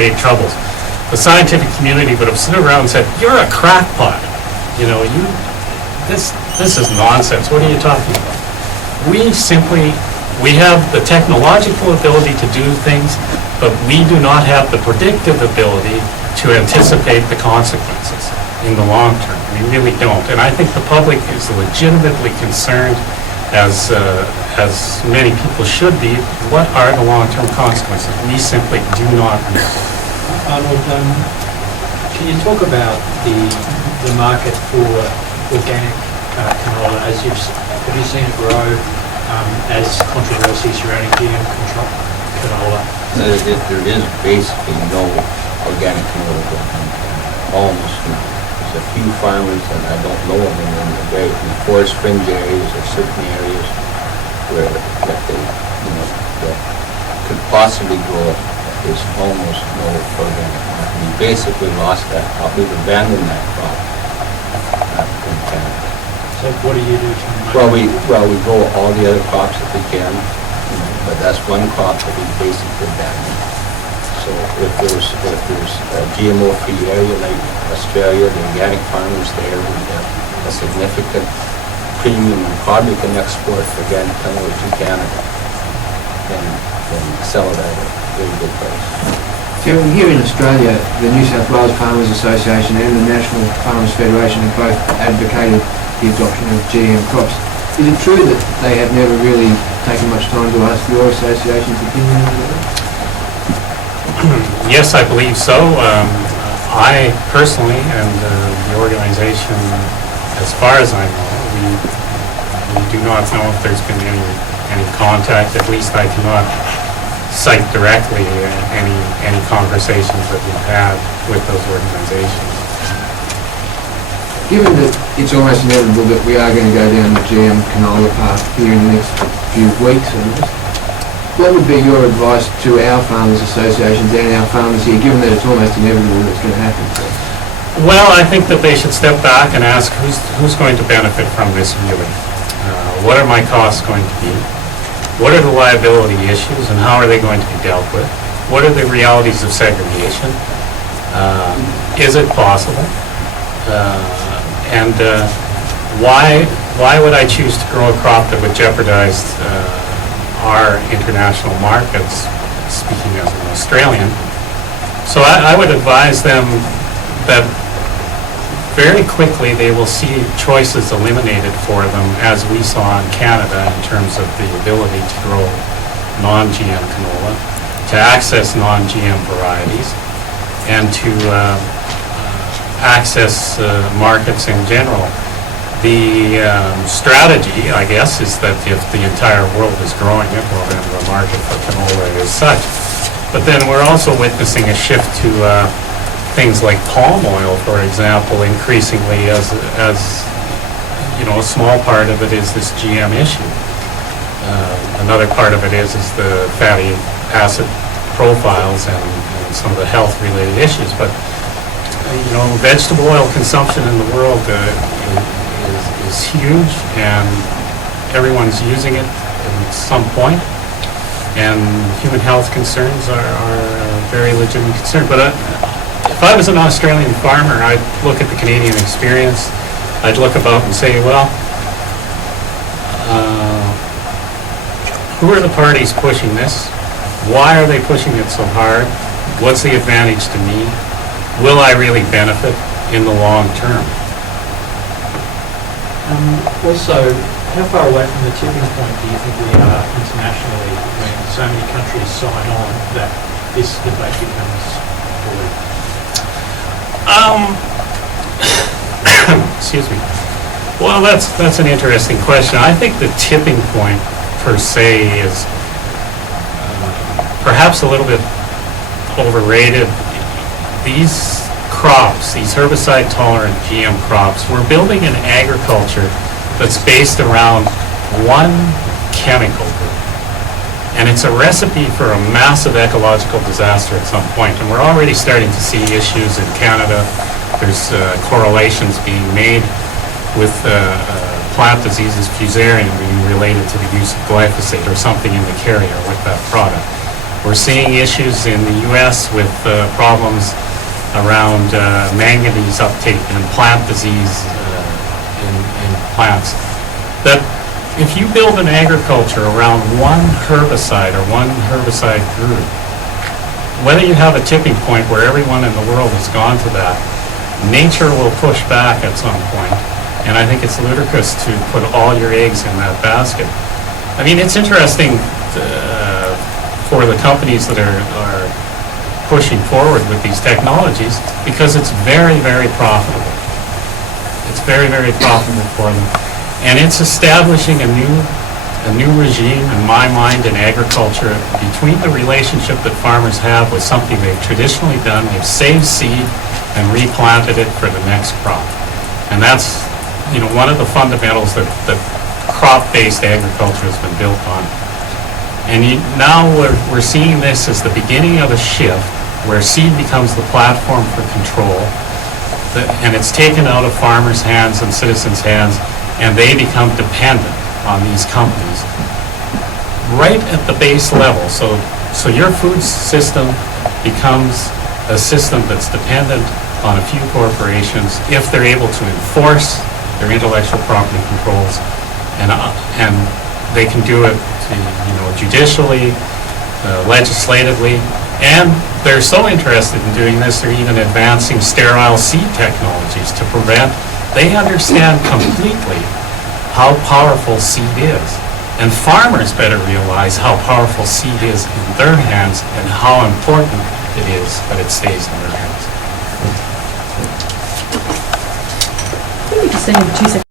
create troubles. The scientific community would have stood around and said, "You're a crackpot. You know, this is nonsense. What are you talking about?" We have the technological ability to do things, but we do not have the predictive ability to anticipate the consequences in the long term. We really don't. And I think the public is legitimately concerned, as many people should be. What are the long-term consequences? We simply do not know. Arnold, can you talk about the market for organic canola? Have you seen it grow as controversy surrounding GM canola? There is basically no organic canola grown. Almost none. There's a few farmers, and I don't know of them in the forest fringe areas or certain areas where that could possibly grow it. There's almost no organic market. We basically lost that crop. We've abandoned that crop in Canada. So what do you do to Well, we grow all the other crops that we can, but that's one crop that we basically abandoned. So if there's a GMO-free area like Australia, the organic farmers there will get a significant premium and probably can export organic canola to Canada and sell it at a very good price. So here in Australia, the New South Wales Farmers Association and the National Farmers Federation have both advocated the adoption of GM crops. Is it true that they have never really taken much time to ask your association's opinion on that? Yes, I believe so. I personally and the organization, as far as I know, we do not know if there's been any contact. At least I cannot cite directly any conversations that we've had with those organizations. Given that it's almost inevitable that we are going to go down the GM canola path here in the next few weeks, what would be your advice to our farmers associations and our farmers here, given that it's almost inevitable that it's going to happen? Well, I think that they should step back and ask who's going to benefit from this really. What are my costs going to be? What are the liability issues and how are they going to be dealt with? What are the realities of segregation? Is it possible? And why would I choose to grow a crop that would jeopardize our international markets, speaking as an Australian? So I would advise them that very quickly they will see choices eliminated for them, as we saw in Canada, in terms of the ability to grow non-GM canola, to access non-GM varieties, and to access markets in general. The strategy, I guess, is that if the entire world is growing it, well, then the market for canola is such. But then we're also witnessing a shift to things like palm oil, for example, increasingly as you know, a small part of it is this GM issue. Another part of it is the fatty acid profiles and some of the health-related issues. But you know, vegetable oil consumption in the world is huge, and everyone's using it at some point, and human health concerns are a very legitimate concern. But if I was an Australian farmer, I'd look at the Canadian experience, I'd look about and say, well, who are the parties pushing this? Why are they pushing it so hard? What's the advantage to me? Will I really benefit in the long term? Also, how far away from the tipping point do you think we are internationally when so many countries sign on that this debate becomes void? Excuse me. Well, that's an interesting question. I think the tipping point per se is perhaps a little bit overrated. These crops, these herbicide-tolerant GM crops, we're building an agriculture that's based around one chemical group. And it's a recipe for a massive ecological disaster at some point. And we're already starting to see issues in Canada. There's correlations being made with plant diseases, fusarium being related to the use of glyphosate or something in the carrier with that product. We're seeing issues in the US with problems around manganese uptake and plant disease in plants. That if you build an agriculture around one herbicide or one herbicide group, whether you have a tipping point where everyone in the world has gone to that, nature will push back at some point, and I think it's ludicrous to put all your eggs in that basket. I mean, it's interesting for the companies that are pushing forward with these technologies because it's very, very profitable. It's very, very profitable for them. And it's establishing a new regime, in my mind, in agriculture between the relationship that farmers have with something they've traditionally done. They've saved seed and replanted it for the next crop. And that's, one of the fundamentals that crop-based agriculture has been built on. And now we're seeing this as the beginning of a shift where seed becomes the platform for control, and it's taken out of farmers' hands and citizens' hands, and they become dependent on these companies right at the base level. So your food system becomes a system that's dependent on a few corporations if they're able to enforce their intellectual property controls, and they can do it judicially, legislatively, and they're so interested in doing this, they're even advancing sterile seed technologies to prevent. They understand completely how powerful seed is. And farmers better realize how powerful seed is in their hands and how important it is that it stays in their hands. I think we just send you 2 seconds.